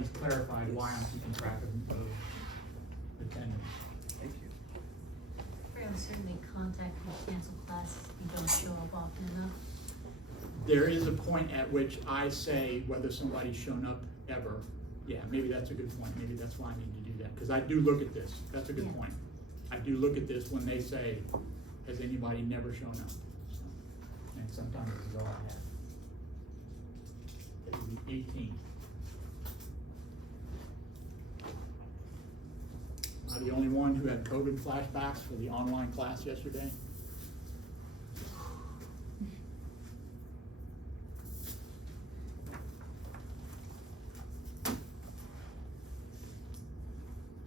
everybody's clarified why I'm keeping track of attendance. Thank you. I'll certainly contact and cancel classes if you don't show up often enough. There is a point at which I say whether somebody's shown up ever. Yeah, maybe that's a good point. Maybe that's why I need to do that, because I do look at this. That's a good Yeah. point. I do look at this when they say, has anybody never shown up? So, and sometimes this is all I have. It was the 18th. Am I the only one who had COVID flashbacks for the online class yesterday?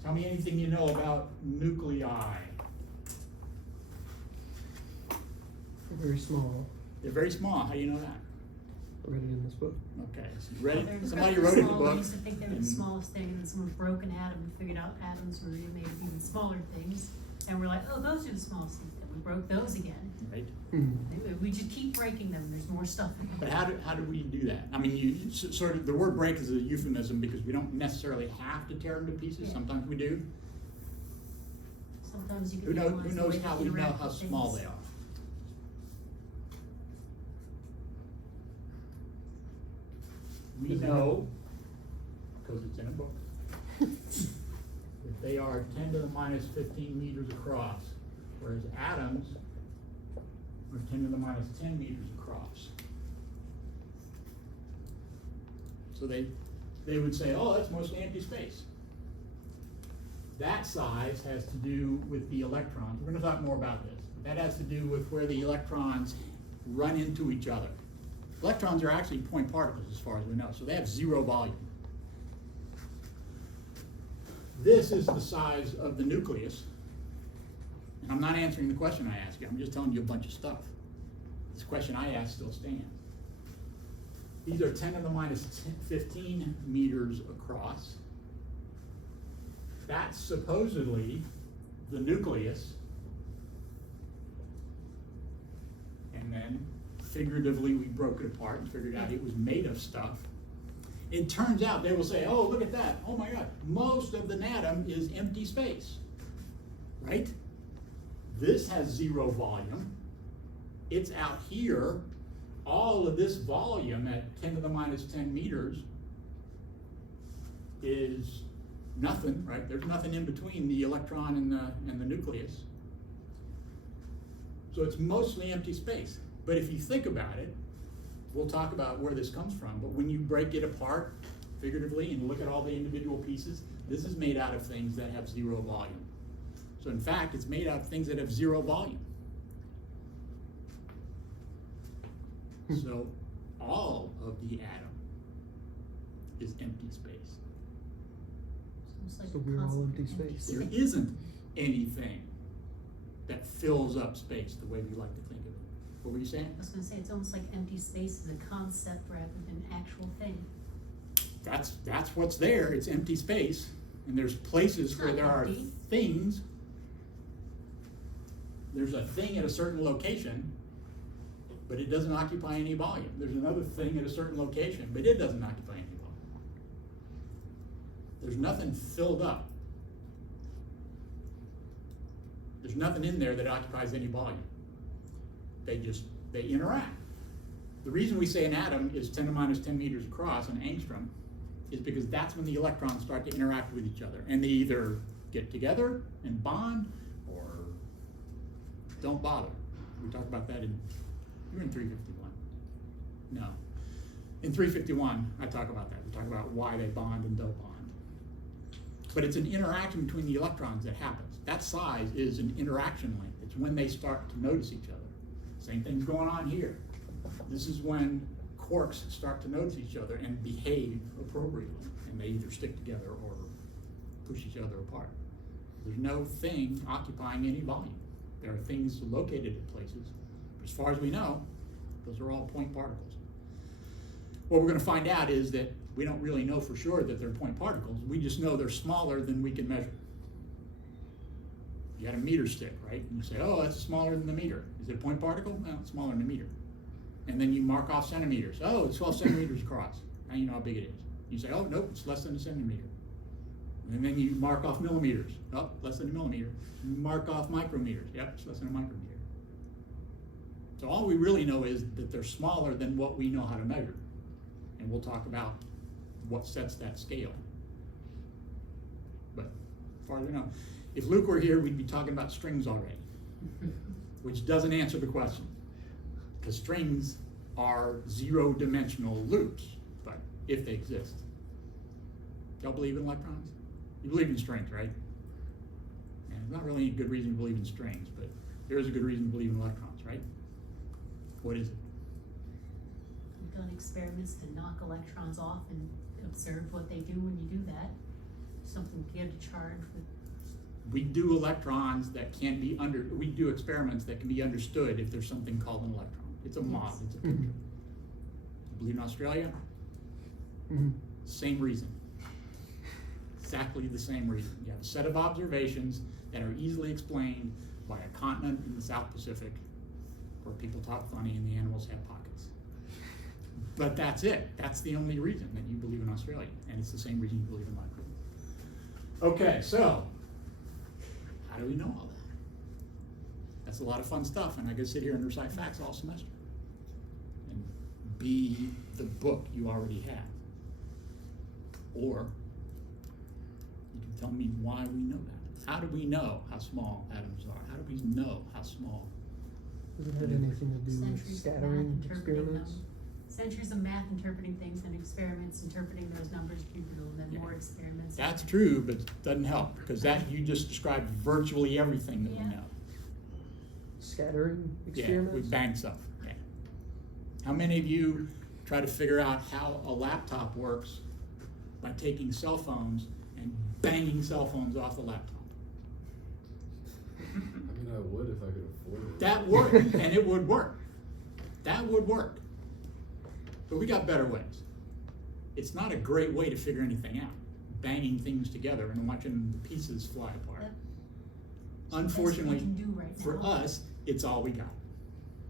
Tell me anything you know about nuclei. They're very small. They're very small. How do you know that? I read it in this book. Okay, so you read They're it? Somebody incredibly wrote it in the small. book. We used to think they were the and- smallest thing, and then someone broke an atom and figured out atoms were made of even smaller things. And we're like, oh, those are the smallest things. Then we broke those again. Right? We just keep breaking them. There's more stuff in them. But how do we do that? I mean, you sort of, the word break is a euphemism because we don't necessarily have to tear them to pieces. Yeah. Sometimes we do. Sometimes you can Who knows, analyze who the knows way how they we know interact how with small things. they are? We know, because it's in a book, that they are 10 to the minus 15 meters across, whereas atoms are 10 to the minus 10 meters across. So they would say, oh, that's mostly empty space. That size has to do with the electrons. We're going to talk more about this. That has to do with where the electrons run into each other. Electrons are actually point particles as far as we know, so they have zero volume. This is the size of the nucleus. And I'm not answering the question I asked you, I'm just telling you a bunch of stuff. This question I asked still stands. These are 10 to the minus 15 meters across. That's supposedly the nucleus. And then figuratively we broke it apart and figured out it was made of stuff. It turns out they will say, oh, look at that. Oh my God, most of the atom is empty space, right? This has zero volume. It's out here. All of this volume at 10 to the minus 10 meters is nothing, right? There's nothing in between the electron and the nucleus. So it's mostly empty space. But if you think about it, we'll talk about where this comes from, but when you break it apart figuratively and look at all the individual pieces, this is made out of things that have zero volume. So in fact, it's made out of things that have zero volume. So all of the atom is empty space. It's almost like So the we're all concept empty of space. There isn't anything that fills up space the way we like to think of it. What were you saying? I was gonna say, it's almost like empty space is a concept rather than an actual thing. That's what's there. It's empty space, and there's places It's where not there are empty. things. There's a thing at a certain location, but it doesn't occupy any volume. There's another thing at a certain location, but it doesn't occupy any volume. There's nothing filled up. There's nothing in there that occupies any volume. They interact. The reason we say an atom is 10 to the minus 10 meters across, an angstrom, is because that's when the electrons start to interact with each other. And they either get together and bond, or don't bother. We talked about that you were in 351. No. In 351, I talk about that. We talk about why they bond and don't bond. But it's an interaction between the electrons that happens. That size is an interaction length. It's when they start to notice each other. Same thing's going on here. This is when quarks start to notice each other and behave appropriately, and they either stick together or push each other apart. There's no thing occupying any volume. There are things located in places, but as far as we know, those are all point particles. What we're going to find out is that we don't really know for sure that they're point particles. We just know they're smaller than we can measure. You got a meter stick, right? And you say, oh, that's smaller than the meter. Is it a point particle? No, it's smaller than a meter. And then you mark off centimeters. Oh, it's 12 centimeters across. Now you know how big it is. You say, oh, nope, it's less than a centimeter. And then you mark off millimeters. Oh, less than a millimeter. You mark off micrometers. Yep, it's less than a micrometer. So all we really know is that they're smaller than what we know how to measure. And we'll talk about what sets that scale. But as far as we know, if Luke were here, we'd be talking about strings already, which doesn't answer the question. Because strings are zero-dimensional loops, but if they exist. Y'all believe in electrons? You believe in strings, right? And there's not really any good reason to believe in strings, but there is a good reason to believe in electrons, right? What is it? We've done experiments to knock electrons off and observe what they do when you do that. Something to give to charge with. We do electrons that can be we do experiments that can be understood if there's something called an electron. It's a model, it's a picture. You believe in Australia? Same reason. Exactly the same reason. You have a set of observations that are easily explained by a continent in the South Pacific where people talk funny and the animals have pockets. But that's it. That's the only reason that you believe in Australia. And it's the same reason you believe in life. Okay, so how do we know all that? That's a lot of fun stuff, and I could sit here and recite facts all semester and be the book you already have. Or you can tell me why we know that. How do we know how small atoms are? How do we know how small? Does it have anything to do with Centuries of scattering math interpreting experiments? them. Centuries of math interpreting things and experiments interpreting those numbers, and then Yeah. more experiments. That's true, but it doesn't help, because that you just described virtually everything that we Yeah. know. Scattering Yeah, experiments? we bang stuff. Yeah. How many of you try to figure out how a laptop works by taking cell phones and banging cell phones off the laptop? I mean, I would if I could afford it. That worked, and it would work. That would work. But we got better ways. It's not a great way to figure anything out. Banging things together and watching the pieces fly apart. Yep. Unfortunately, That's what we can do right for now. us, it's all we got.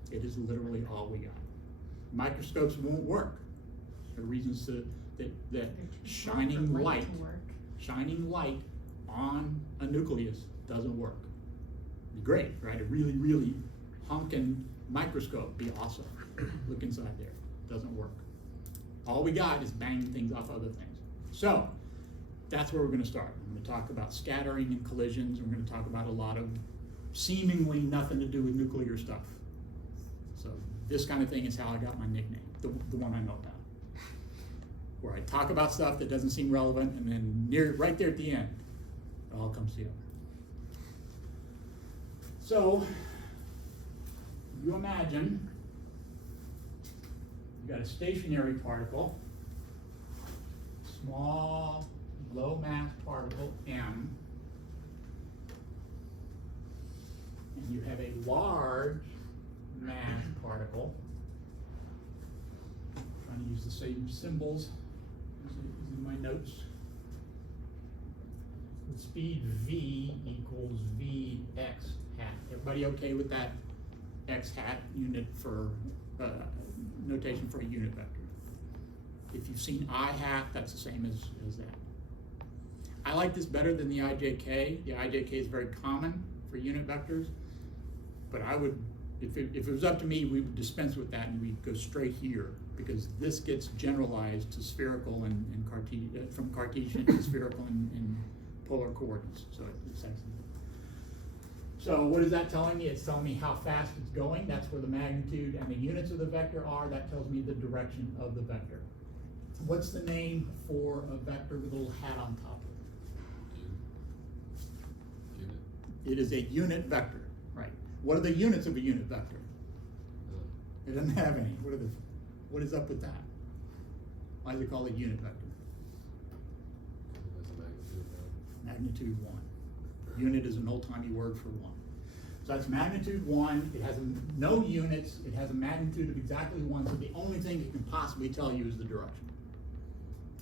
It is literally all we got. Microscopes won't work. There are reasons that They're too small for shining light to work. on a nucleus doesn't work. It'd be great, right? A really, really honking microscope be awesome. Look inside there. Doesn't work. All we got is banging things off other things. So that's where we're going to start. I'm going to talk about scattering and collisions. We're going to talk about a lot of seemingly nothing to do with nuclear stuff. So this kind of thing is how I got my nickname, the one I know about. Where I talk about stuff that doesn't seem relevant, and then right there at the end, it all comes together. So you imagine you got a stationary particle, small, low mass particle, M, and you have a large mass particle. I'm trying to use the same symbols as in my notes. The speed V equals Vx hat. Everybody okay with that x hat unit for notation for a unit vector? If you've seen I hat, that's the same as that. I like this better than the IJK. The IJK is very common for unit vectors, but I would, if it was up to me, we would dispense with that and we'd go straight here, because this gets generalized to spherical and Cartesian, from Cartesian to spherical and polar coordinates. So it's actually. So what is that telling me? It's telling me how fast it's going. That's where the magnitude and the units of the vector are. That tells me the direction of the vector. What's the name for a vector with a little hat on top of Unit. it? It is a unit vector, right? What are the units of a unit vector? It doesn't have any. What is up with that? Why is it called a unit vector? That's a magnitude of Magnitude 1. Unit is an old-timey word for 1. So that's magnitude 1. It has no units. It has a magnitude of exactly 1. So the only thing it can possibly tell you is the direction.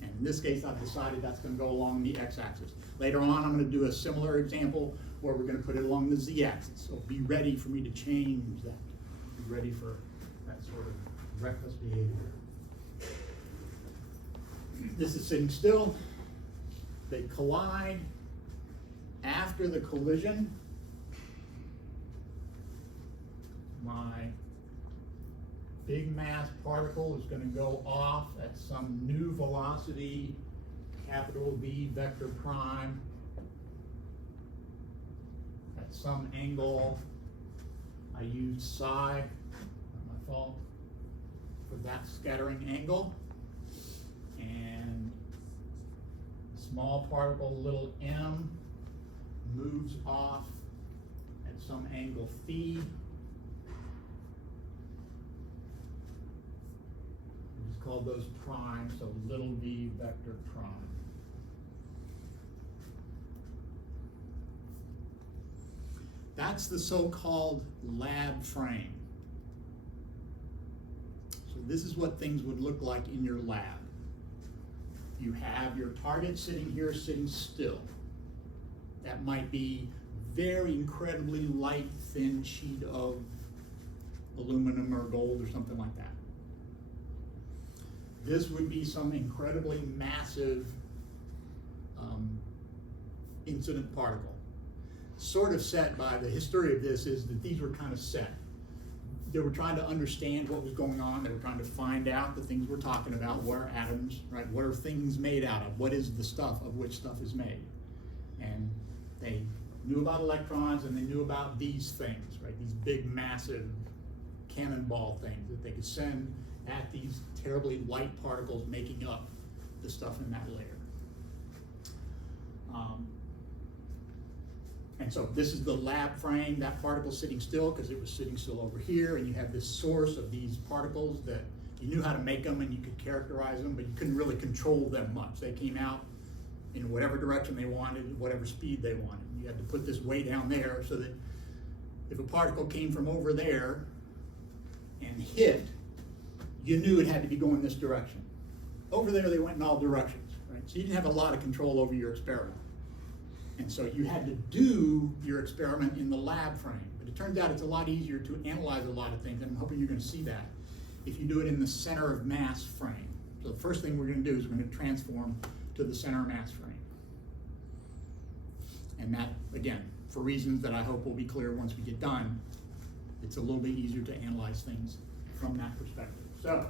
And in this case, I've decided that's going to go along the x-axis. Later on, I'm going to do a similar example where we're going to put it along the z-axis. So be ready for me to change that. Be ready for that sort of reckless behavior. This is sitting still. They collide. After the collision, my big mass particle is going to go off at some new velocity, capital V vector prime, at some angle. I used psi, not my fault, for that scattering angle. And small particle, little m, moves off at some angle phi. We just call those primes, so little v vector prime. That's the so-called lab frame. So this is what things would look like in your lab. You have your target sitting here, sitting still. That might be very incredibly light, thin sheet of aluminum or gold or something like that. This would be some incredibly massive incident particle. Sort of set by the history of this is that these were kind of set. They were trying to understand what was going on. They were trying to find out the things we're talking about. What are atoms, right? What are things made out of? What is the stuff of which stuff is made? And they knew about electrons and they knew about these things, right? These big, massive cannonball things that they could send at these terribly light particles making up the stuff in that layer. And so this is the lab frame, that particle sitting still because it was sitting still over here, and you have this source of these particles that you knew how to make them and you could characterize them, but you couldn't really control them much. They came out in whatever direction they wanted, whatever speed they wanted. You had to put this way down there so that if a particle came from over there and hit, you knew it had to be going this direction. Over there they went in all directions, right? So you didn't have a lot of control over your experiment. And so you had to do your experiment in the lab frame. But it turns out it's a lot easier to analyze a lot of things, and I'm hoping you're going to see that, if you do it in the center of mass frame. So the first thing we're going to do is we're going to transform to the center of mass frame. And that, again, for reasons that I hope will be clear once we get done, it's a little bit easier to analyze things from that perspective. So,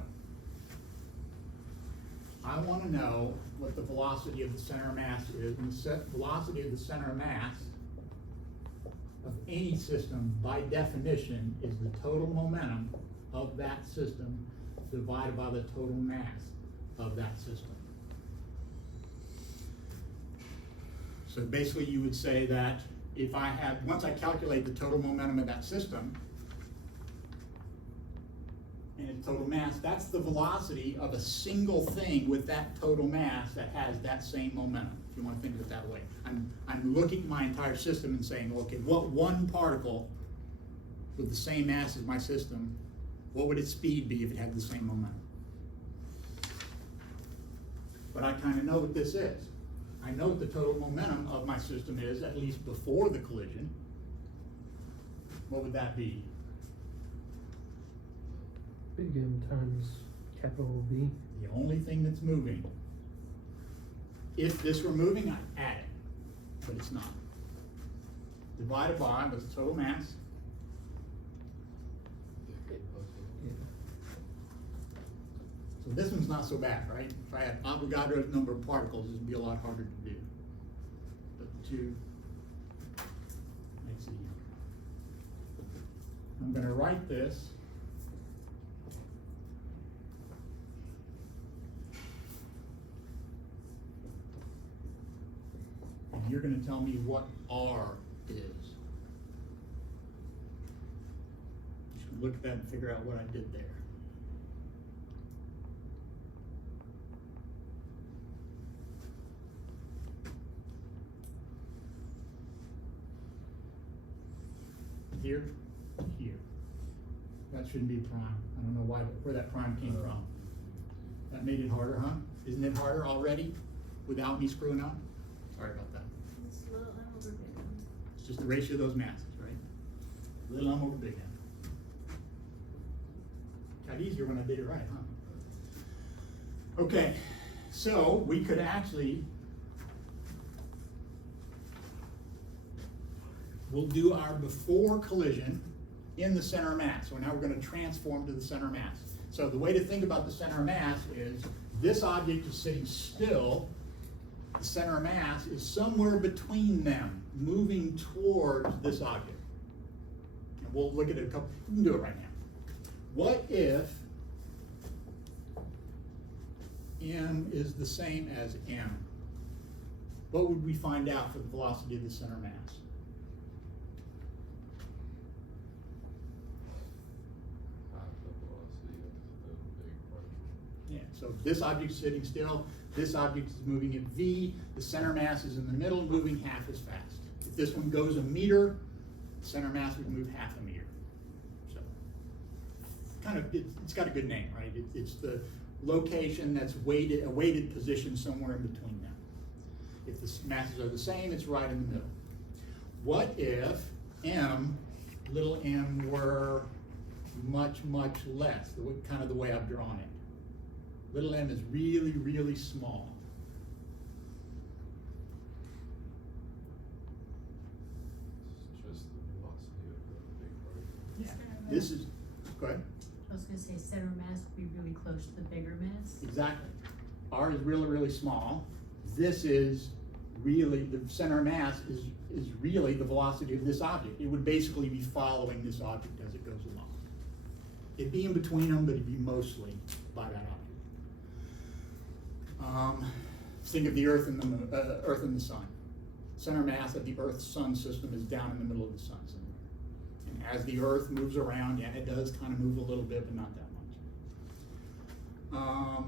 I want to know what the velocity of the center of mass is, and the velocity of the center of mass of any system, by definition, is the total momentum of that system divided by the total mass of that system. So basically you would say that if I have, once I calculate the total momentum of that system, and its total mass, that's the velocity of a single thing with that total mass that has that same momentum, if you want to think of it that way. I'm looking at my entire system and saying, okay, what one particle with the same mass as my system, what would its speed be if it had the same momentum? But I kind of know what this is. I know what the total momentum of my system is, at least before the collision. What would that be? Big M times capital V. The only thing that's moving. If this were moving, I'd add it, but it's not. Divided by what's the total mass? So this one's not so bad, right? If I had Avogadro's number of particles, this would be a lot harder to do. But 2 makes it easier. I'm going to write this and you're going to tell me what R is. You should look at that and figure out what I did there. Here, here. That shouldn't be a prime. I don't know where that prime came from. That made it harder, huh? Isn't it harder already without me screwing up? Sorry about that. It's little M over big M. It's just the ratio of those masses, right? Little m over big M. Got easier when I did it right, huh? Okay, So we could actually, we'll do our before collision in the center of mass. So now we're going to transform to the center of mass. So the way to think about the center of mass is this object is sitting still. The center of mass is somewhere between them, moving towards this object. And we'll look at it a couple, we can do it right now. What if m is the same as m? What would we find out for the velocity of the center of mass? Half the velocity of the big particle. Yeah, so this object's sitting still, this object is moving at v, the center mass is in the middle, moving half as fast. If this one goes a meter, the center mass would move half a meter. So, kind of, it's got a good name, right? It's the location that's weighted, a weighted position somewhere in between them. If the masses are the same, it's right in the middle. What if m, little m, were much, much less? Kind of the way I've drawn it. Little m is really, really small. It's just the velocity of the big particle. Yeah, this is, go ahead. I was gonna say center mass would be really close to the bigger mass. Exactly. R is really, really small. This is really, the center of mass is really the velocity of this object. It would basically be following this object as it goes along. It'd be in between them, but it'd be mostly by that object. Think of the Earth and the moon, Earth and the Sun. Center mass of the Earth-Sun system is down in the middle of the Sun somewhere. And as the Earth moves around, yeah, it does kind of move a little bit, but not that much.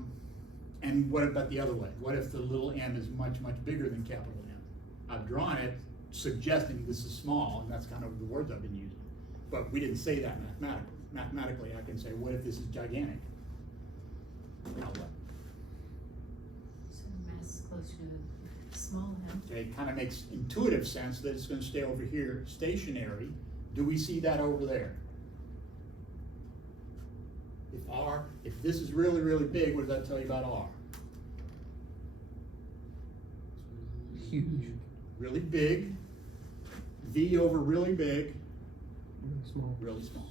And what about the other way? What if the little m is much, much bigger than capital M? I've drawn it suggesting this is small, and that's kind of the words I've been using. But we didn't say that mathematically. Mathematically, I can say, what if this is gigantic? Now what? Center mass is closer to the small m. Okay, it kind of makes intuitive sense that it's going to stay over here stationary. Do we see that over there? If this is really, really big, what does that tell you about R? Huge. Really big. V over really big, Really small. really small.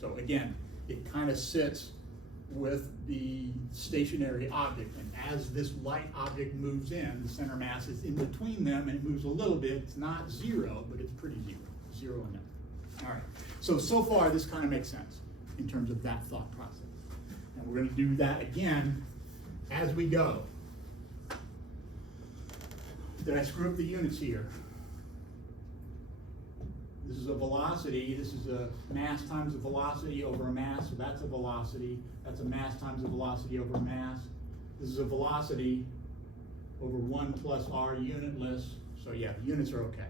So again, it kind of sits with the stationary object, and as this light object moves in, the center mass is in between them, and it moves a little bit. It's not zero, but it's pretty zero. Zero and nothing. All right. So far, this kind of makes sense in terms of that thought process. And we're going to do that again as we go. Did I screw up the units here? This is a velocity. This is a mass times a velocity over a mass. So that's a velocity. That's a mass times a velocity over a mass. This is a velocity over 1 plus r unitless. So yeah, the units are okay.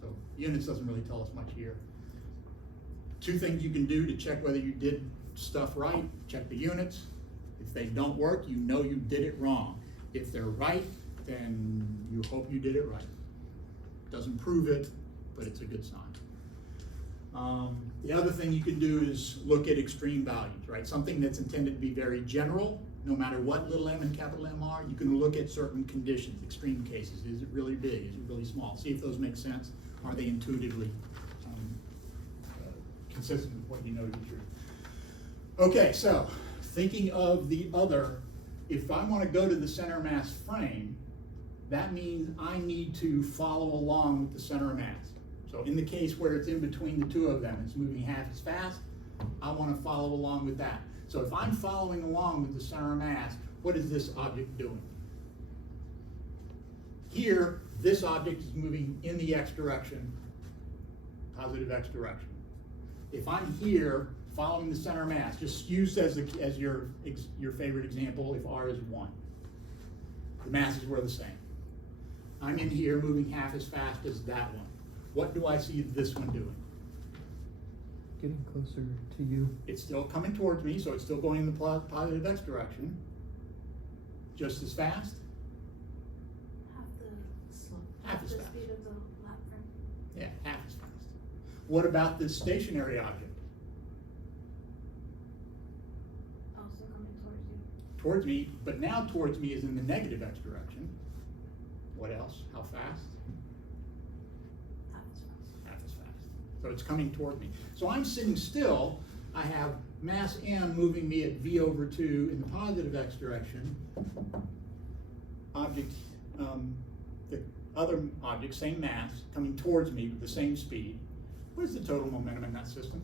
So units doesn't really tell us much here. Two things you can do to check whether you did stuff right. Check the units. If they don't work, you know you did it wrong. If they're right, then you hope you did it right. Doesn't prove it, but it's a good sign. The other thing you can do is look at extreme values, right? Something that's intended to be very general, no matter what little m and capital M are, you can look at certain conditions, extreme cases. Is it really big? Is it really small? See if those make sense. Are they intuitively consistent with what you know to be true? Okay, so thinking of the other, if I want to go to the center mass frame, that means I need to follow along with the center of mass. So in the case where it's in between the two of them, it's moving half as fast, I want to follow along with that. So if I'm following along with the center of mass, what is this object doing? Here, this object is moving in the x direction, positive x direction. If I'm here, following the center of mass, just use as your favorite example if r is 1. The masses were the same. I'm in here moving half as fast as that one. What do I see this one doing? Getting closer to you. It's still coming towards me, so it's still going in the positive x direction. Just as fast? Half the Slope. Half as the fast. speed of the lap frame. Yeah, half as fast. What about this stationary object? Also coming towards you. towards me, but now towards me is in the negative x direction. What else? How fast? Half as fast. Half as fast. So it's coming toward me. So I'm sitting still. I have mass m moving me at v over 2 in the positive x direction. Object, the other object, same mass, coming towards me with the same speed. What is the total momentum in that system?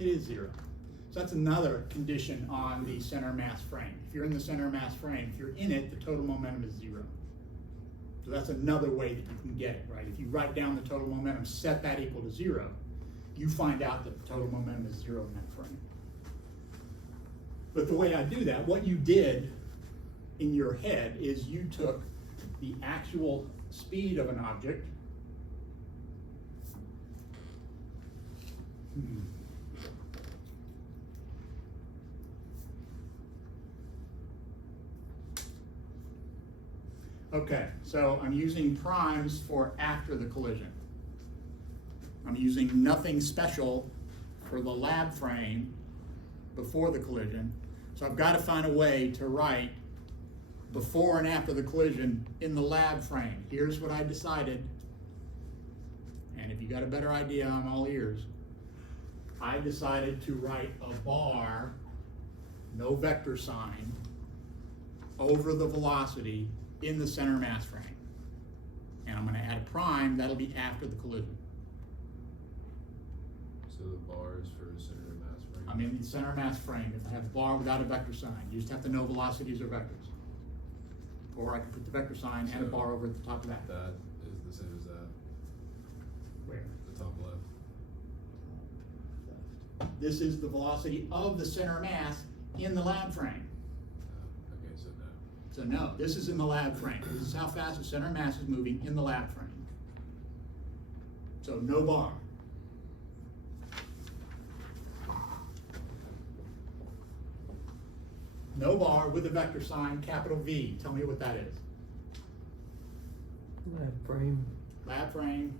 It is 0. So that's another condition on the center mass frame. If you're in the center mass frame, if you're in it, the total momentum is 0. So that's another way that you can get it, right? If you write down the total momentum, set that equal to 0, you find out that the total momentum is 0 in that frame. But the way I do that, what you did in your head is you took the actual speed of an object, Okay, so I'm using primes for after the collision. I'm using nothing special for the lab frame before the collision. So I've got to find a way to write before and after the collision in the lab frame. Here's what I decided, and if you got a better idea, I'm all ears. I decided to write a bar, no vector sign, over the velocity in the center mass frame. And I'm going to add a prime, that'll be after the collision. So the bar is for center mass frame? I'm in the center mass frame. If I have a bar without a vector sign, you just have to know velocities are vectors. Or I can put the vector sign and a bar over at the top of that. That is the same as that, Where? the top left. This is the velocity of the center mass in the lab frame. Okay, so no. So no, this is in the lab frame. This is how fast the center mass is moving in the lab frame. So no bar. No bar with a vector sign, capital V. Tell me what that is. Lab frame, Lab frame,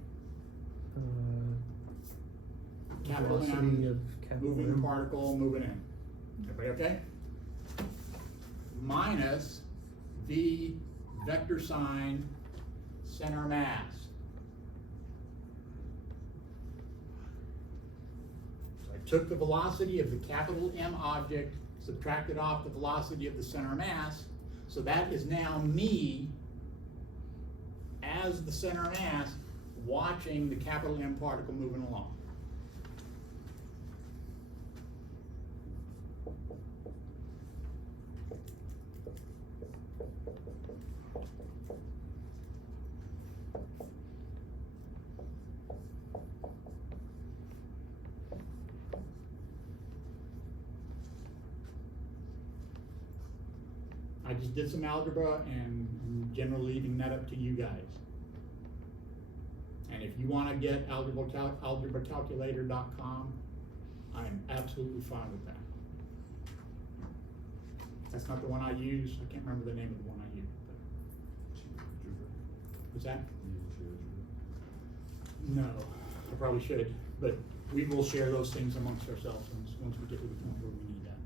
capital velocity M, of capital moving M. particle, moving in. Everybody okay? Minus V vector sign center mass. So I took the velocity of the capital M object, subtracted off the velocity of the center mass, so that is now me as the center mass watching the capital M particle moving along. I just did some algebra and I'm generally leaving that up to you guys. And if you want to get algebracalculator.com, I'm absolutely fine with that. That's not the one I use. I can't remember the name of the one I use. What's that? No, I probably should, but we will share those things amongst ourselves once we get to the point where we need that.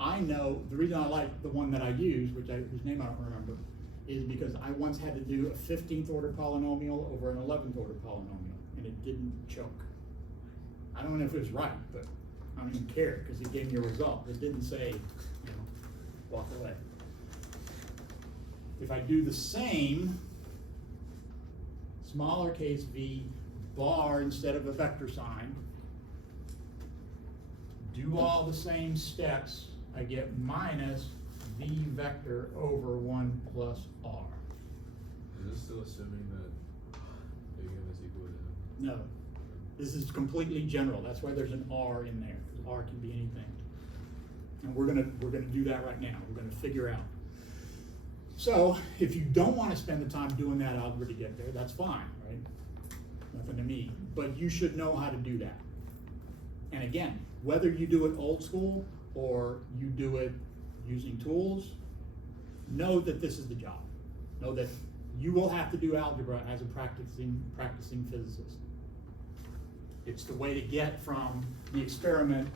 I know, the reason I like the one that I use, whose name I don't remember, is because I once had to do a 15th order polynomial over an 11th order polynomial, and it didn't choke. I don't know if it was right, but I don't even care, because it gave me a result. It didn't say, walk away. If I do the same, smaller case v bar instead of a vector sign, do all the same steps, I get minus v vector over 1 plus r. Is this still assuming that big M is equal to M? No, this is completely general. That's why there's an r in there, because r can be anything. And we're gonna do that right now. We're gonna figure out. So if you don't want to spend the time doing that algebra to get there, that's fine, right? Nothing to me. But you should know how to do that. And again, whether you do it old school or you do it using tools, know that this is the job. Know that you will have to do algebra as a practicing physicist. It's the way to get from the experiment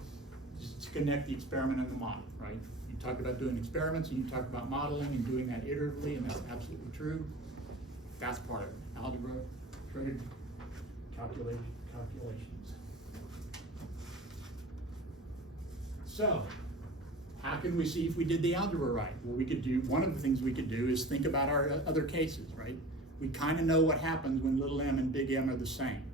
just to connect the experiment and the model, right? You talked about doing experiments, and you talked about modeling and doing that iteratively, and that's absolutely true. That's part of it. Algebra, trig, calculations. So, how can we see if we did the algebra right? Well, we could do, one of the things we could do is think about our other cases, right? We kind of know what happens when little m and big M are the same.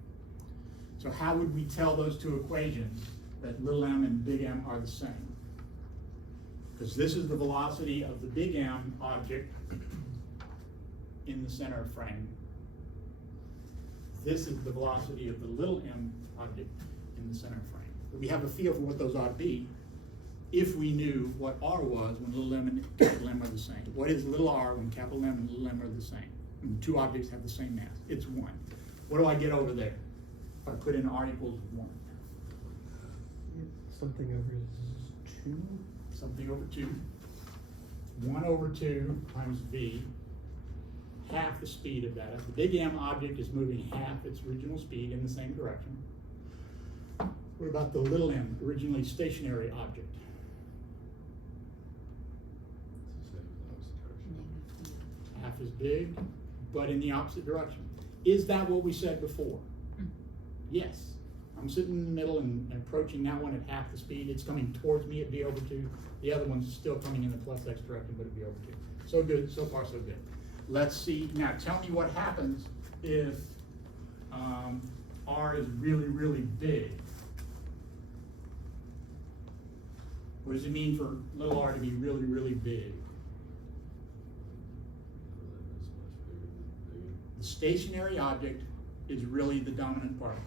So how would we tell those two equations that little m and big M are the same? Because this is the velocity of the big M object in the center of frame. This is the velocity of the little m object in the center of frame. But we have a feel for what those ought to be if we knew what r was when little m and capital M are the same. What is little r when capital M and little m are the same? When the two objects have the same mass. It's 1. What do I get over there if I put in r equals 1? Something over 2. Something over 2. 1 over 2 times v, half the speed of that. If the big M object is moving half its original speed in the same direction. What about the little m, originally stationary object? It's the same in the opposite direction. Half as big, but in the opposite direction. Is that what we said before? Yes. I'm sitting in the middle and approaching that one at half the speed. It's coming towards me at v over 2. The other one's still coming in the plus x direction, but at v over 2. So good, so far so good. Let's see, now tell me what happens if r is really, really big. What does it mean for little r to be really, really big? Little m is much bigger than big M. The stationary object is really the dominant particle.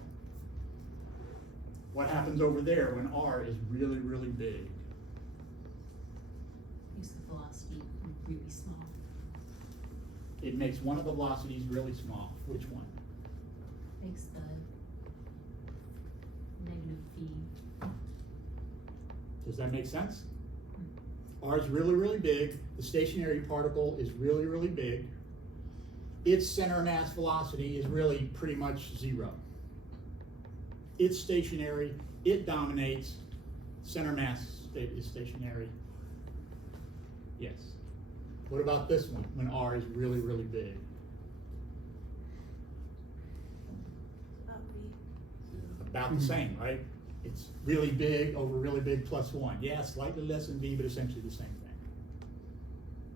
What happens over there when r is really, really big? Makes the velocity really small. It makes one of the velocities really small. Which one? Makes the negative v. Does that make sense? R is really, really big. The stationary particle is really, really big. Its center mass velocity is really pretty much 0. It's stationary, it dominates, center mass is stationary. Yes. What about this one, when r is really, really big? About v. Yeah. About the same, right? It's really big over really big plus 1. Yeah, slightly less than v, but essentially the same thing.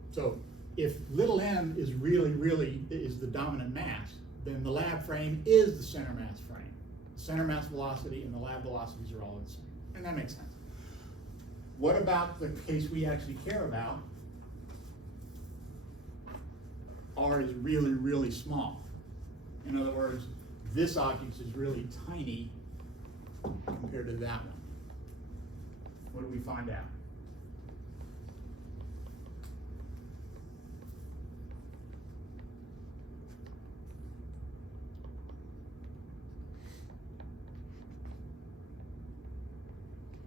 So if little m is really, really is the dominant mass, then the lab frame is the center mass frame. The center mass velocity and the lab velocities are all the same. And that makes sense. What about the case we actually care about? R is really, really small. In other words, this object is really tiny compared to that one. What do we find out?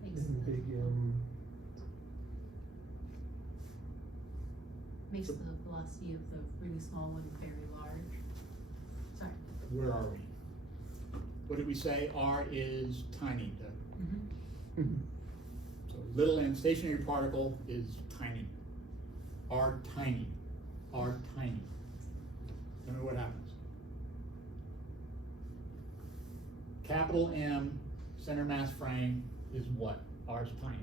Makes And the, big makes the velocity of the really small one very large. Sorry. Where are we? What did we say? R is tiny. Mm-hmm. So little m, stationary particle is tiny. R tiny. R tiny. Tell me what happens. Capital M, center mass frame is what? R is tiny.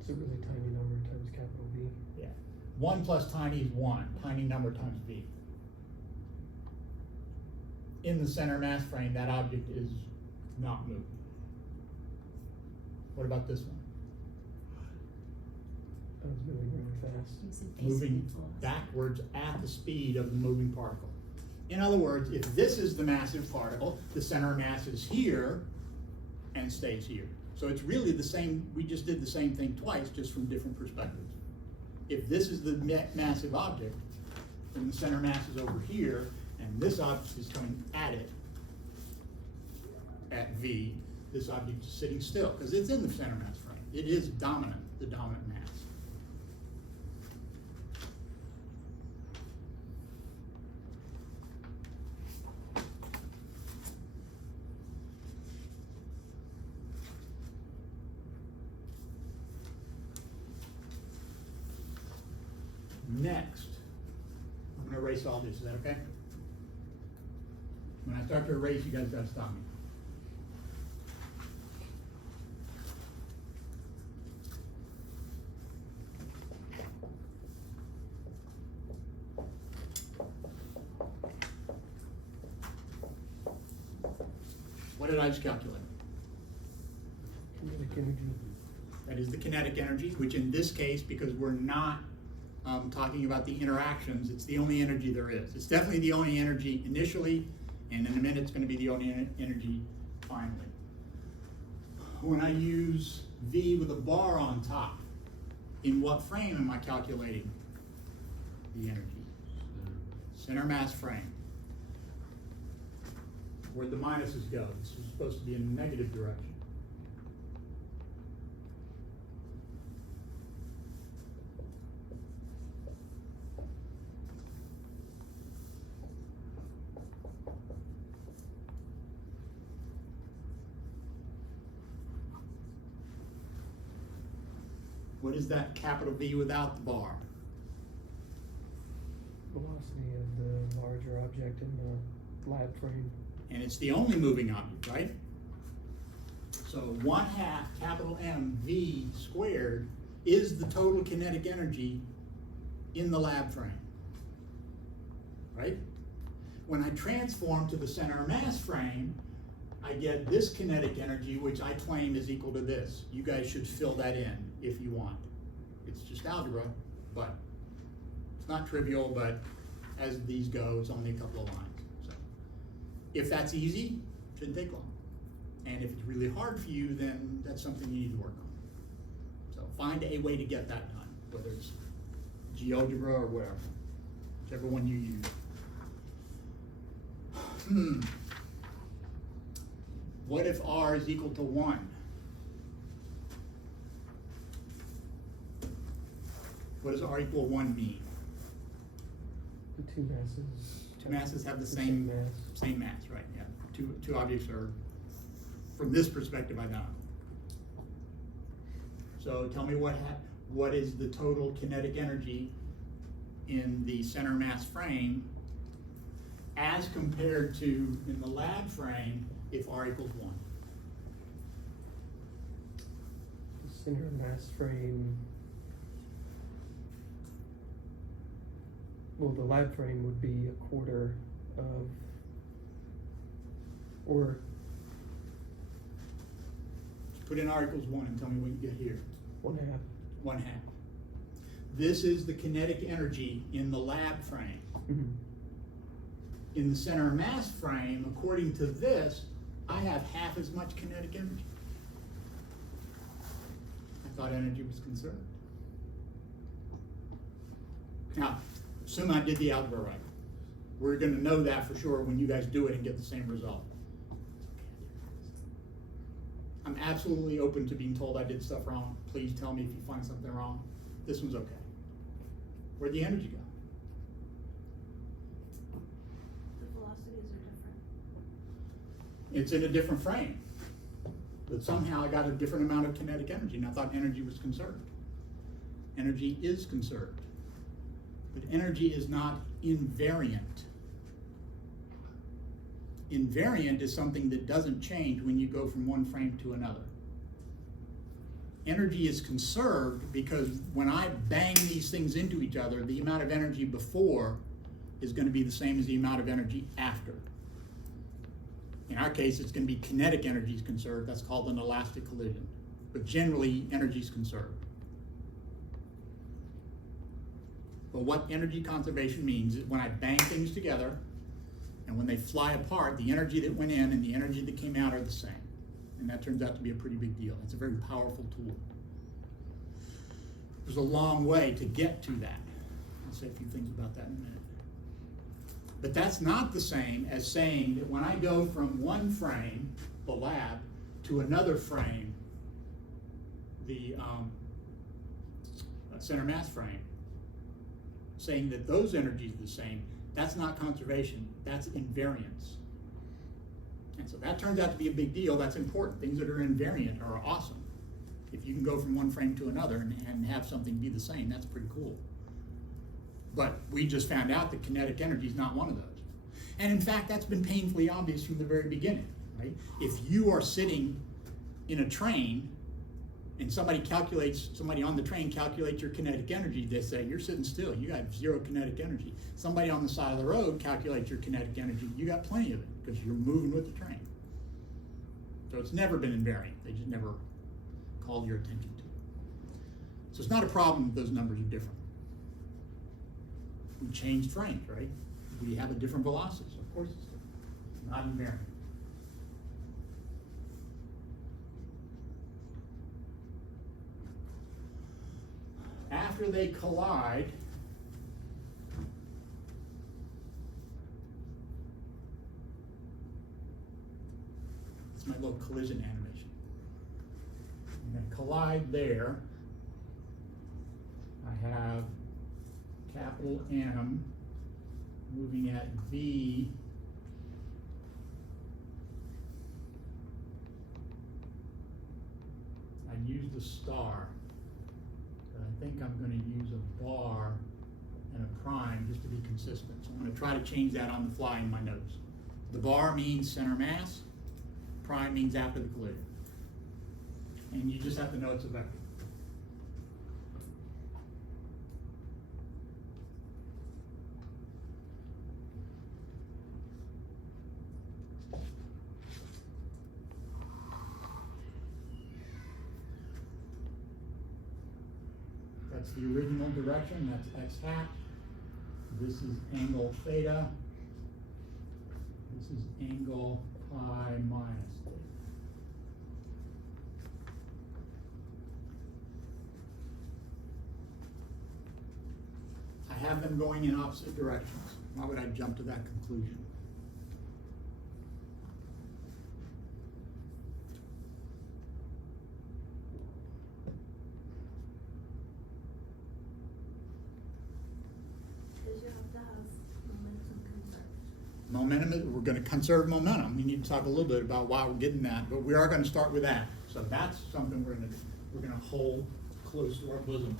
It's a really tiny number times capital V. Yeah. 1 plus tiny is 1. Tiny number times v. In the center mass frame, that object is not moving. What about this one? I was moving really fast. Makes it basically Moving velocity. backwards at the speed of the moving particle. In other words, if this is the massive particle, the center of mass is here and stays here. So it's really the same, we just did the same thing twice, just from different perspectives. If this is the massive object, then the center mass is over here, and this object is coming at it at V. This object is sitting still, because it's in the center mass frame. It is dominant, the dominant mass. Next, I'm gonna erase all this, is that okay? When I start to erase, you guys gotta stop me. What did I just calculate? Kinetic energy. That is the kinetic energy, which in this case, because we're not talking about the interactions, it's the only energy there is. It's definitely the only energy initially, and in a minute it's going to be the only energy finally. When I use V with a bar on top, in what frame am I calculating the energy? Center mass frame. Where'd the minuses go? This is supposed to be in the negative direction. What is that capital V without the bar? Velocity of the larger object in the lab frame. And it's the only moving object, right? So 1/2 capital M V squared is the total kinetic energy in the lab frame, right? When I transform to the center mass frame, I get this kinetic energy, which I claim is equal to this. You guys should fill that in if you want. It's just algebra, but it's not trivial, but as these go, it's only a couple of lines. So if that's easy, it shouldn't take long. And if it's really hard for you, then that's something you need to work on. So find a way to get that done, whether it's GeoGebra or whatever, whichever one you use. What if R is equal to 1? What does R equal 1 mean? The two masses. Two masses have the same mass, right? Yeah. Two objects are, from this perspective, identical. So tell me what is the total kinetic energy in the center mass frame as compared to in the lab frame if R equals 1? The center mass frame. Well, the lab frame would be a quarter of, or Put in R equals 1 and tell me what you get here. 1/2. 1/2. This is the kinetic energy in the lab frame. Mm-hmm. In the center mass frame, according to this, I have half as much kinetic energy. I thought energy was conserved. Now, assume I did the algebra right. We're going to know that for sure when you guys do it and get the same result. I'm absolutely open to being told I did stuff wrong. Please tell me if you find something wrong. This one's okay. Where'd the energy go? The velocities are different. It's in a different frame. But somehow I got a different amount of kinetic energy, and I thought energy was conserved. Energy is conserved. But energy is not invariant. Invariant is something that doesn't change when you go from one frame to another. Energy is conserved because when I bang these things into each other, the amount of energy before is going to be the same as the amount of energy after. In our case, it's going to be kinetic energy is conserved. That's called an elastic collision. But generally, energy is conserved. But what energy conservation means is when I bang things together, and when they fly apart, the energy that went in and the energy that came out are the same. And that turns out to be a pretty big deal. It's a very powerful tool. There's a long way to get to that. I'll say a few things about that in a minute. But that's not the same as saying that when I go from one frame, the lab, to another frame, the center mass frame, saying that those energies are the same, that's not conservation, that's invariance. And so that turns out to be a big deal. That's important. Things that are invariant are awesome. If you can go from one frame to another and have something be the same, that's pretty cool. But we just found out that kinetic energy is not one of those. And in fact, that's been painfully obvious from the very beginning, right? If you are sitting in a train and somebody on the train calculates your kinetic energy, they say, you're sitting still, you got zero kinetic energy. Somebody on the side of the road calculates your kinetic energy, you got plenty of it, because you're moving with the train. So it's never been invariant, they just never called your attention to it. So it's not a problem if those numbers are different. We changed trains, right? We have a different velocity, so of course it's different. It's not invariant. After they collide, it's my little collision animation. I'm going to collide there. I have capital M moving at V. I used a star. I think I'm going to use a bar and a prime just to be consistent. So I'm going to try to change that on the fly in my notes. The bar means center mass, prime means after the collision. And you just have to know it's a vector. That's the original direction, that's x hat. This is angle theta. This is angle pi minus theta. I have them going in opposite directions. Why would I jump to that conclusion? Because you have to have momentum conserved. Momentum, we're going to conserve momentum. We need to talk a little bit about why we're getting that, but we are going to start with that. So that's something we're going to hold close to our bosom.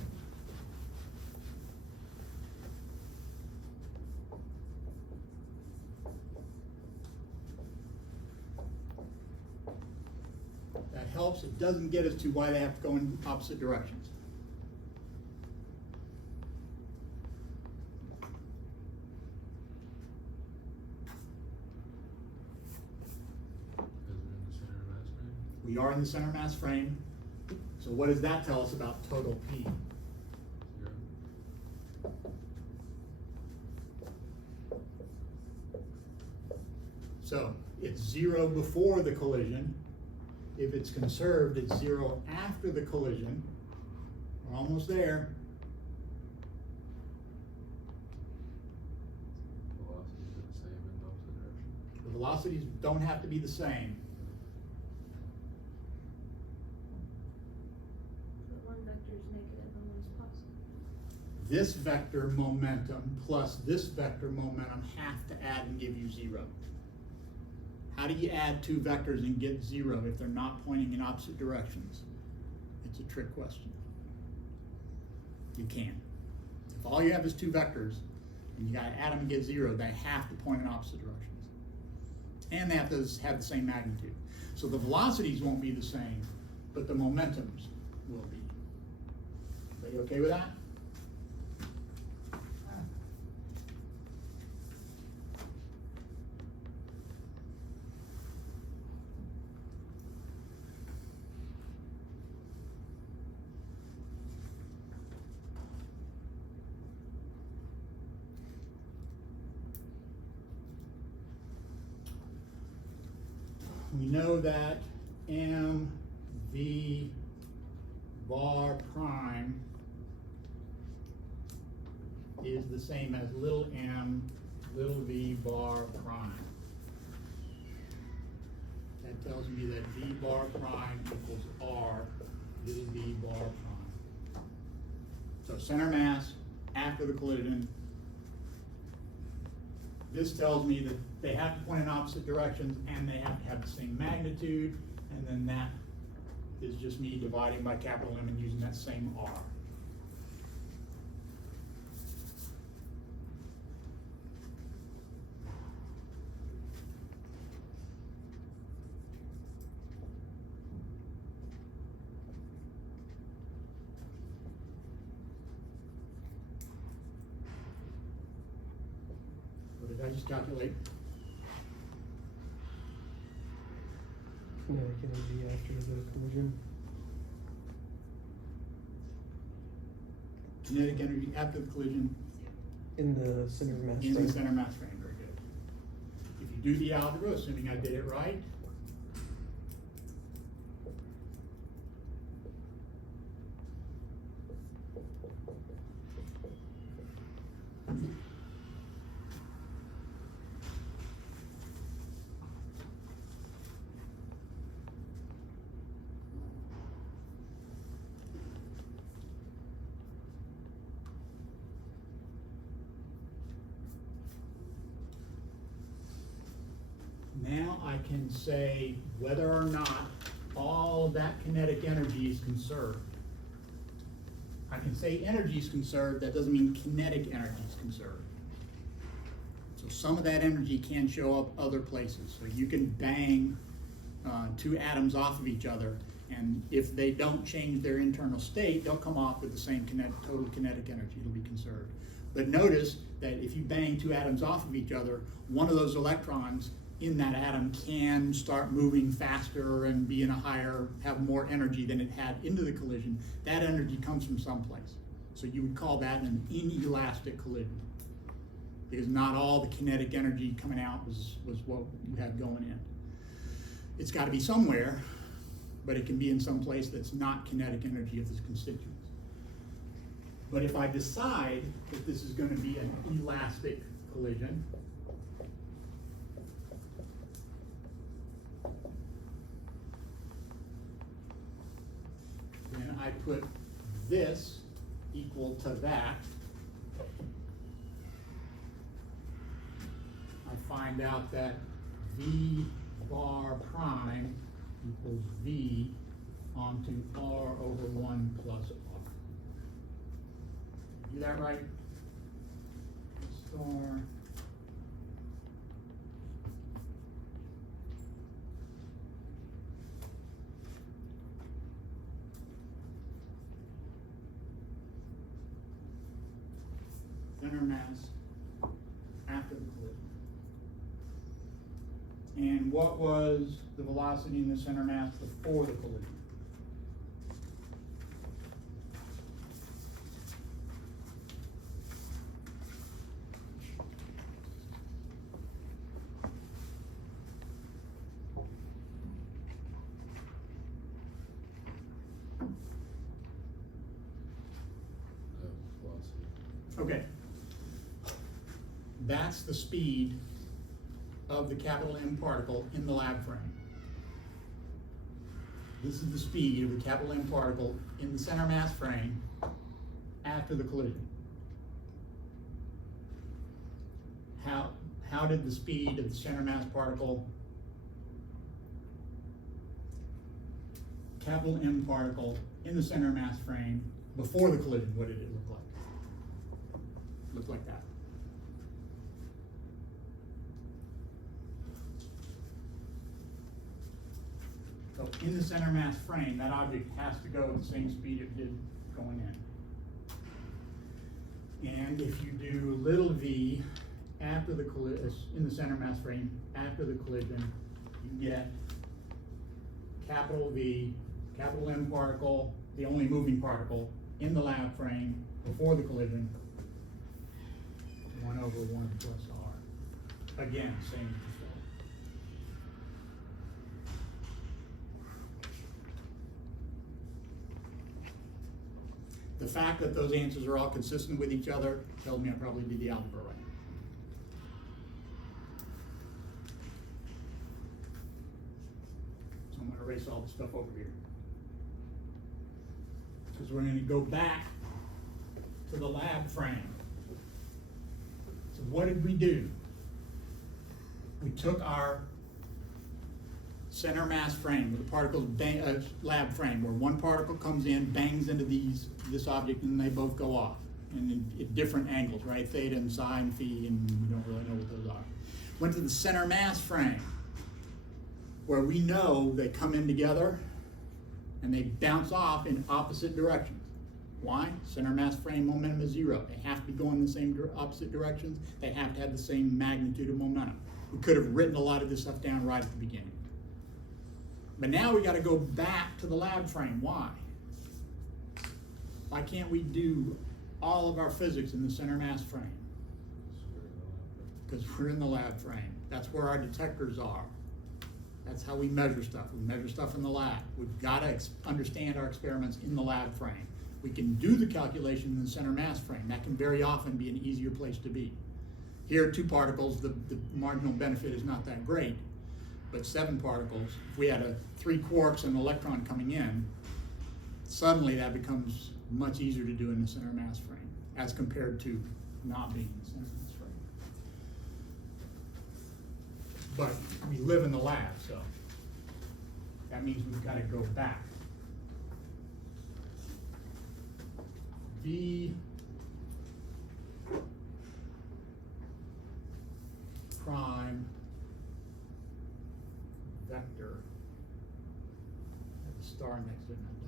That helps. It doesn't get us to why they have to go in opposite directions. We are in the center mass frame. So what does that tell us about total P? So it's 0 before the collision. If it's conserved, it's 0 after the collision. We're almost there. Velocities are the same in opposite direction. The velocities don't have to be the same. But one vector is negative and one's positive. This vector momentum plus this vector momentum have to add and give you 0. How do you add two vectors and get 0 if they're not pointing in opposite directions? It's a trick question. You can't. If all you have is two vectors and you gotta add them and get 0, they have to point in opposite directions. And they have to have the same magnitude. So the velocities won't be the same, but the momentums will be. Are you okay with that? We know that mv bar prime is the same as little m little v bar prime. That tells me that v bar prime equals r little v bar prime. So center mass after the collision. This tells me that they have to point in opposite directions and they have to have the same magnitude, and then that is just me dividing by capital M and using that same R. Did I just calculate? Kinetic energy after the collision. Kinetic energy after the collision In the center of mass in the frame. center mass frame, very good. If you do the algebra, assuming I did it right, now I can say whether or not all of that kinetic energy is conserved. I can say energy is conserved, that doesn't mean kinetic energy is conserved. So some of that energy can show up other places. So you can bang two atoms off of each other, and if they don't change their internal state, they'll come off with the same total kinetic energy, it'll be conserved. But notice that if you bang two atoms off of each other, one of those electrons in that atom can start moving faster and be in a higher, have more energy than it had into the collision. That energy comes from someplace. So you would call that an inelastic collision, because not all the kinetic energy coming out was what you had going in. It's got to be somewhere, but it can be in some place that's not kinetic energy of its constituents. But if I decide that this is going to be an elastic collision, then I put this equal to that. I find out that V bar prime equals V onto R over 1 plus R. Do that right? Star. Center mass after the collision. And what was the velocity in the center mass before the collision? Velocity. Okay. That's the speed of the capital M particle in the lab frame. This is the speed of the capital M particle in the center mass frame after the collision. How did the speed of the center mass particle, capital M particle in the center mass frame before the collision, what did it look like? Looked like that. So in the center mass frame, that object has to go at the same speed it did going in. And if you do little v after the collision, in the center mass frame, after the collision, you get capital V, capital M particle, the only moving particle, in the lab frame before the collision, 1 over 1 plus R. Again, same as before. The fact that those answers are all consistent with each other tells me I probably did the algebra right. So I'm going to erase all the stuff over here, because we're going to go back to the lab frame. So what did we do? We took our center mass frame with the particles lab frame, where one particle comes in, bangs into this object, and they both go off, and at different angles, right? Theta and psi and phi, and we don't really know what those are. Went to the center mass frame, where we know they come in together and they bounce off in opposite directions. Why? Center mass frame momentum is 0. They have to be going in the same opposite directions. They have to have the same magnitude of momentum. We could have written a lot of this stuff down right at the beginning. But now we got to go back to the lab frame. Why? Why can't we do all of our physics in the center mass frame? Because we're in the lab frame. That's where our detectors are. That's how we measure stuff. We measure stuff in the lab. We've got to understand our experiments in the lab frame. We can do the calculation in the center mass frame. That can very often be an easier place to be. Here, 2 particles, the marginal benefit is not that great. But 7 particles, if we had 3 quarks and an electron coming in, suddenly that becomes much easier to do in the center mass frame as compared to not being in the center mass frame. But we live in the lab, so that means we've got to go back. V prime vector, have a star next to it, not done.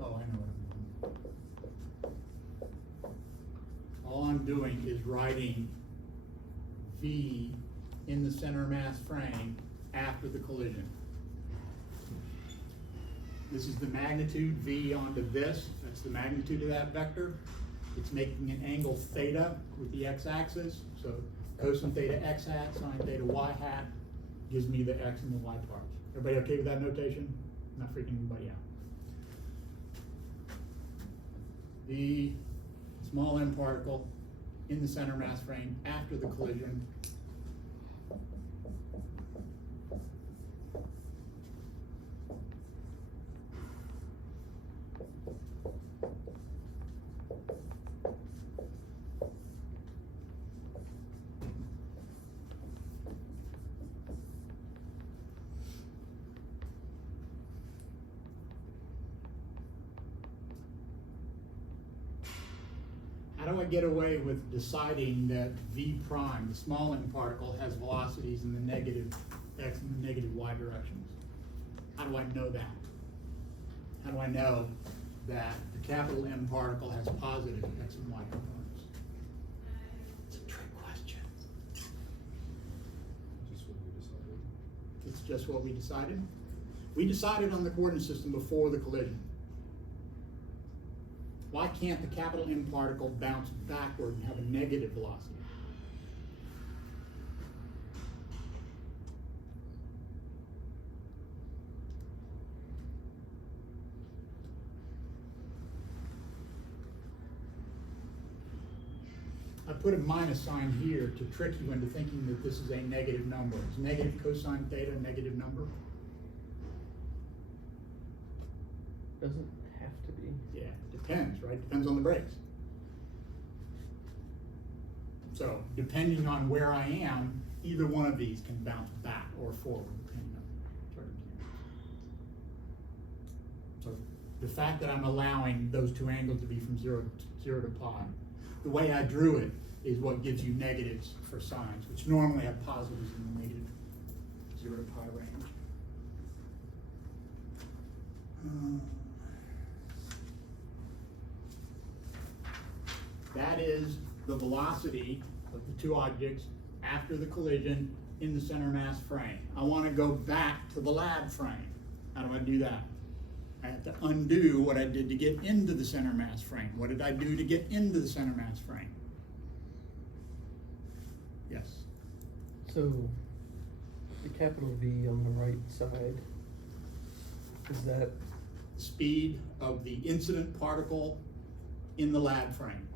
Oh, I know what I'm doing. All I'm doing is writing V in the center mass frame after the collision. This is the magnitude V onto this. That's the magnitude of that vector. It's making an angle theta with the x-axis. So cosine theta x hat, sine theta y hat gives me the x and the y parts. Everybody okay with that notation? Not freaking anybody out. The small m particle in the center mass frame after the collision. How do I get away with deciding that V prime, the small m particle, has velocities in the negative x and the negative y directions? How do I know that? How do I know that the capital M particle has positive x and y components? It's a trick question. Just what we decided. It's just what we decided. We decided on the coordinate system before the collision. Why can't the capital M particle bounce backward and have a negative velocity? I put a minus sign here to trick you into thinking that this is a negative number. Is negative cosine theta a negative number? Doesn't have to be. Yeah, depends, right? Depends on the brakes. So, depending on where I am, either one of these can bounce back or forward, depending on circumstances. So, the fact that I'm allowing those 2 angles to be from 0 to pi, the way I drew it is what gives you negatives for sines, which normally have positives in the negative 0 to pi range. That is the velocity of the 2 objects after the collision in the center mass frame. I want to go back to the lab frame. How do I do that? I have to undo what I did to get into the center mass frame. What did I do to get into the center mass frame? Yes. So, the capital V on the right side, is that? Speed of the incident particle in the lab frame.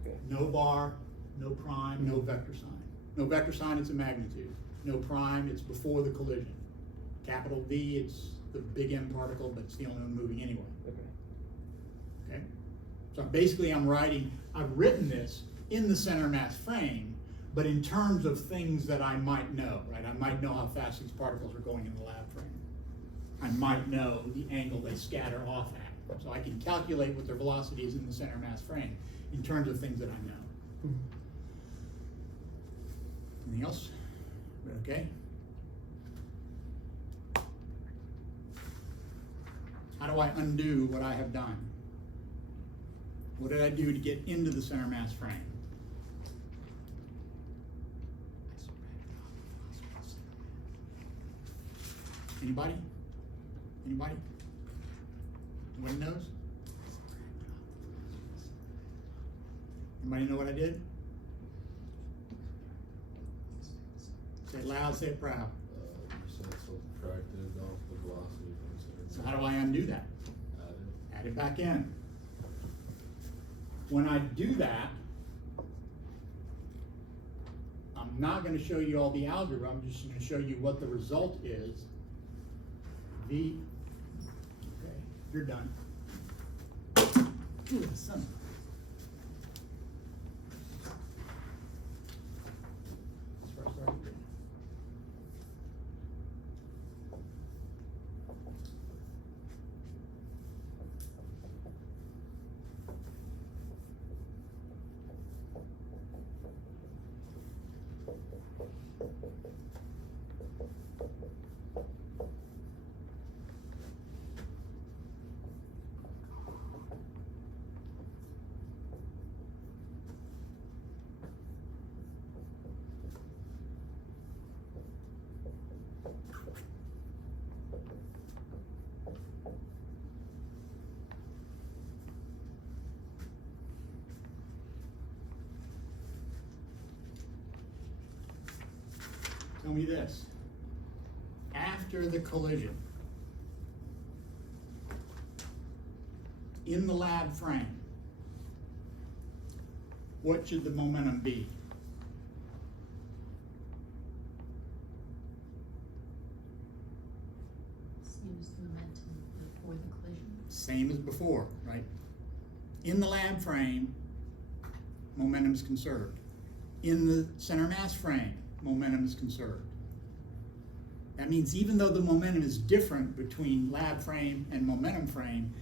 Okay. No bar, no prime, no vector sign. No vector sign, it's a magnitude. No prime, it's before the collision. Capital V, it's the big M particle, but it's the only one moving anyway. Okay. Okay? So basically I've written this in the center mass frame, but in terms of things that I might know, right? I might know how fast these particles are going in the lab frame. I might know the angle they scatter off at. So I can calculate what their velocity is in the center mass frame in terms of things that I know. Mhm. Anything else? Okay. How do I undo what I have done? What did I do to get into the center mass frame? Anybody? Anybody? Anybody knows? Anybody know what I did? Say it loud, say it proud. Percent subtracted off the velocity from center. So how do I undo that? Added. Add it back in. When I do that, I'm not going to show you all the algebra, I'm just going to show you what the result is. V, okay, you're done. Ooh, son. That's where I started. Tell me this. After the collision, in the lab frame, what should the momentum be? Same as the momentum before the collision. Same as before, right? In the lab frame, momentum is conserved. In the center mass frame, momentum is conserved. That means even though the momentum is different between lab frame and momentum frame,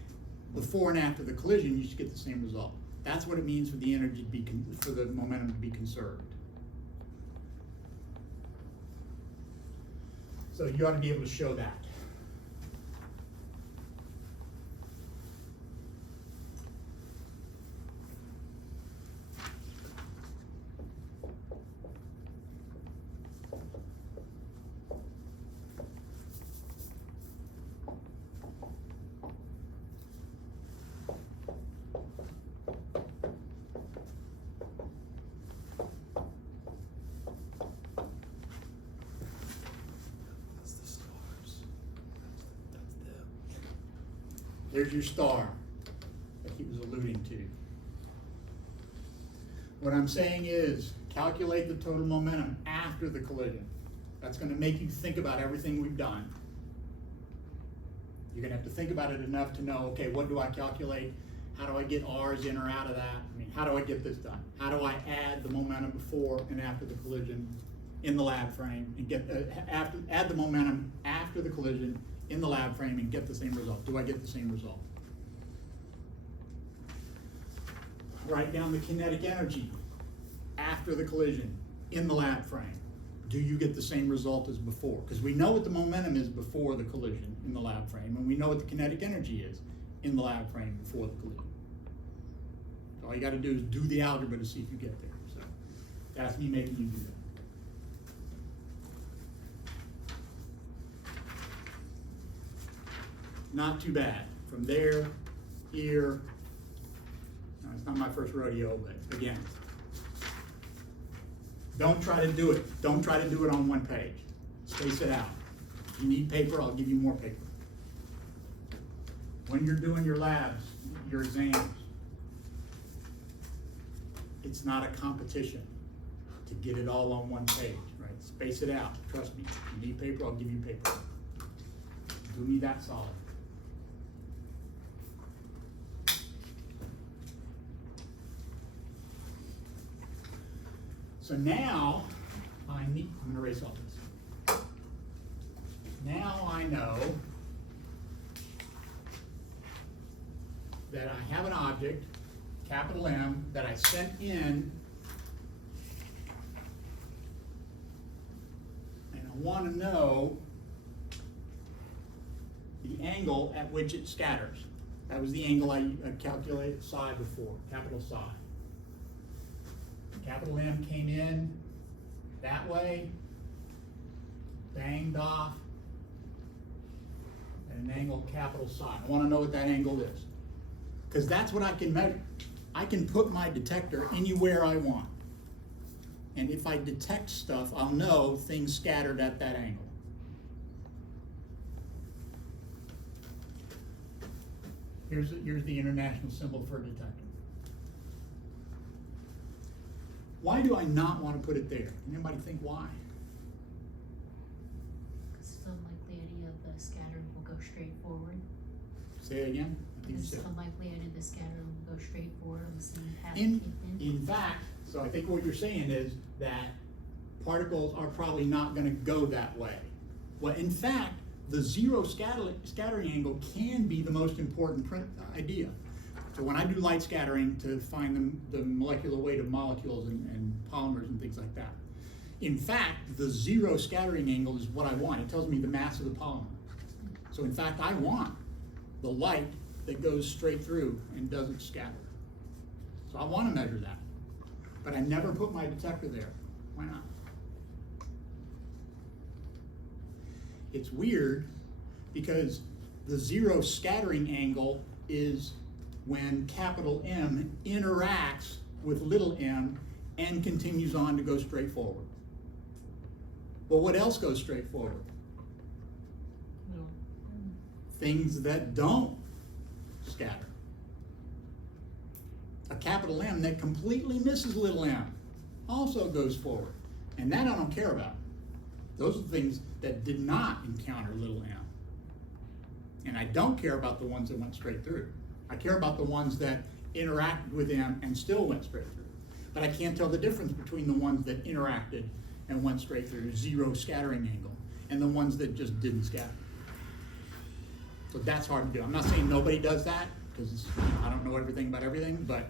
before and after the collision, you should get the same result. That's what it means for the energy to be for the momentum to be conserved. So you ought to be able to show that. That's the stars. That's them. There's your star that he was alluding to. What I'm saying is, calculate the total momentum after the collision. That's going to make you think about everything we've done. You're going to have to think about it enough to know, okay, what do I calculate? How do I get R's in or out of that? I mean, how do I get this done? How do I add the momentum before and after the collision in the lab frame and get add the momentum after the collision in the lab frame and get the same result? Do I get the same result? Write down the kinetic energy after the collision in the lab frame. Do you get the same result as before? Because we know what the momentum is before the collision in the lab frame, and we know what the kinetic energy is in the lab frame before the collision. So all you got to do is do the algebra to see if you get there. So that's me making you do that. Not too bad. From there, here. Now, it's not my first rodeo, but again, don't try to do it. Don't try to do it on one page. Space it out. If you need paper, I'll give you more paper. When you're doing your labs, your exams, it's not a competition to get it all on one page, right? Space it out. Trust me. If you need paper, I'll give you paper. Do me that solid. So now, I'm gonna erase all this. Now I know that I have an object, capital M, that I sent in, and I want to know the angle at which it scatters. That was the angle I calculated psi before, capital psi. Capital M came in that way, banged off, at an angle capital psi. I want to know what that angle is, because that's what I can measure. I can put my detector anywhere I want. And if I detect stuff, I'll know things scattered at that angle. Here's the international symbol for a detector. Why do I not want to put it there? Can anybody think why? Because it's unlikely any of the scattering will go straight forward. Say it again. I think you It's said it. unlikely any of the scattering will go straight forward on the same path. In fact, so I think what you're saying is that particles are probably not going to go that way. Well, in fact, the zero scattering angle can be the most important idea. So when I do light scattering to find the molecular weight of molecules and polymers and things like that, in fact, the zero scattering angle is what I want. It tells me the mass of the polymer. So in fact, I want the light that goes straight through and doesn't scatter. So I want to measure that, but I never put my detector there. Why not? It's weird because the zero scattering angle is when capital M interacts with little m and continues on to go straight forward. Well, what else goes straight forward? No. Things that don't scatter. A capital M that completely misses little m also goes forward. And that I don't care about. Those are the things that did not encounter little m. And I don't care about the ones that went straight through. I care about the ones that interacted with m and still went straight through. But I can't tell the difference between the ones that interacted and went straight through, zero scattering angle, and the ones that just didn't scatter. So that's hard to do. I'm not saying nobody does that, because I don't know everything about everything, but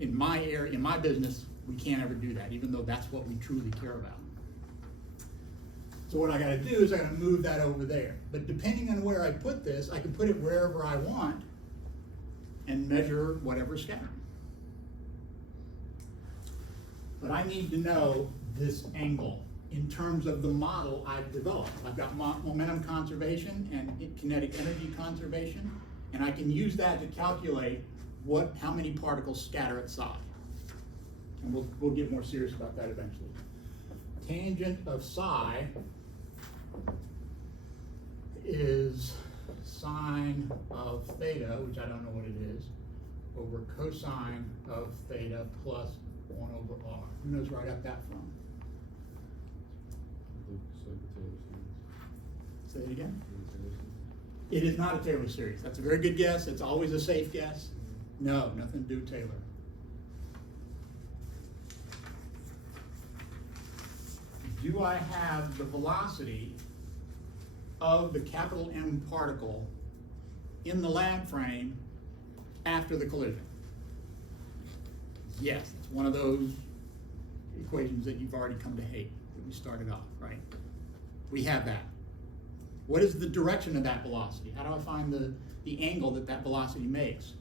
in my area, in my business, we can't ever do that, even though that's what we truly care about. So what I gotta do is I gotta move that over there. But depending on where I put this, I can put it wherever I want and measure whatever's scattering. But I need to know this angle in terms of the model I've developed. I've got momentum conservation and kinetic energy conservation, and I can use that to calculate how many particles scatter at psi. And we'll get more serious about that eventually. Tangent of psi is sine of theta, which I don't know what it is, over cosine of theta plus 1 over r. Who knows where I got that from? Looks like a Taylor series. Say it again. Taylor series. It is not a Taylor series. That's a very good guess. It's always a safe guess. No, nothing to do with Taylor. Do I have the velocity of the capital M particle in the lab frame after the collision? Yes, it's one of those equations that you've already come to hate, that we started off, right? We have that. What is the direction of that velocity? How do I find the angle that velocity makes?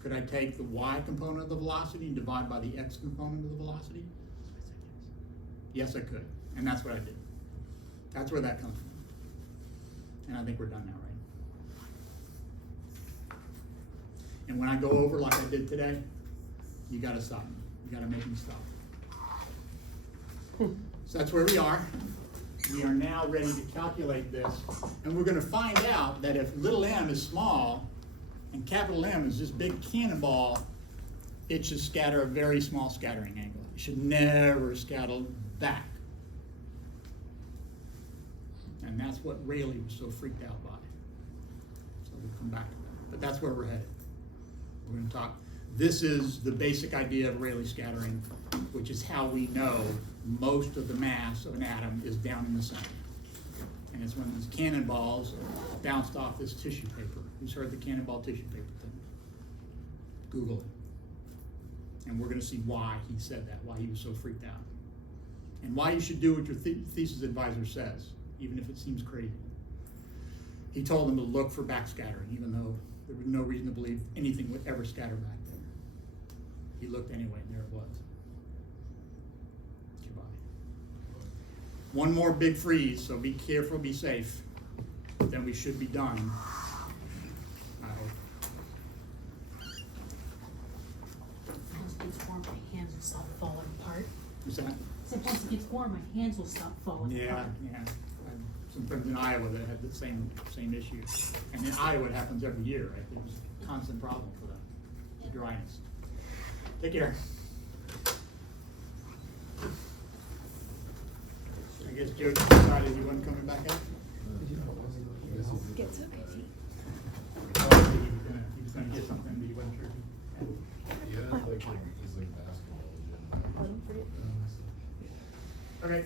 Could I take the y component of the velocity and divide by the x component of the velocity? Yes, I could, and that's what I did. That's where that comes from. And I think we're done now, right? And when I go over like I did today, you gotta stop me. You gotta make me stop. So that's where we are. We are now ready to calculate this, and we're gonna find out that if little m is small and capital M is this big cannonball, it should scatter a very small scattering angle. It should never scatter back. And that's what Rayleigh was so freaked out by. So we'll come back to that. But that's where we're headed. We're going to talk. This is the basic idea of Rayleigh scattering, which is how we know most of the mass of an atom is down in the center. And it's when these cannonballs bounced off this tissue paper. Who's heard the cannonball tissue paper thing? Google it. And we're gonna see why he said that, why he was so freaked out. And why you should do what your thesis advisor says, even if it seems crazy. He told them to look for backscattering, even though there was no reason to believe anything would ever scatter back there. He looked anyway, and there it was. Goodbye. One more big freeze, so be careful, be safe. Then we should be done. I hope. Once it gets warm, my hands will stop falling apart. What's that? So once it gets warm, my hands will stop falling Yeah, apart. yeah. I have some friends in Iowa that had the same issue. And in Iowa, it happens every year, right? It was a constant problem for them, the dryness. Take care. I guess Joe decided he wasn't coming back out? Gets okay. Oh, he was gonna get something, but he wasn't sure. Yeah, like, he's like basketball. Let him forget. Okay.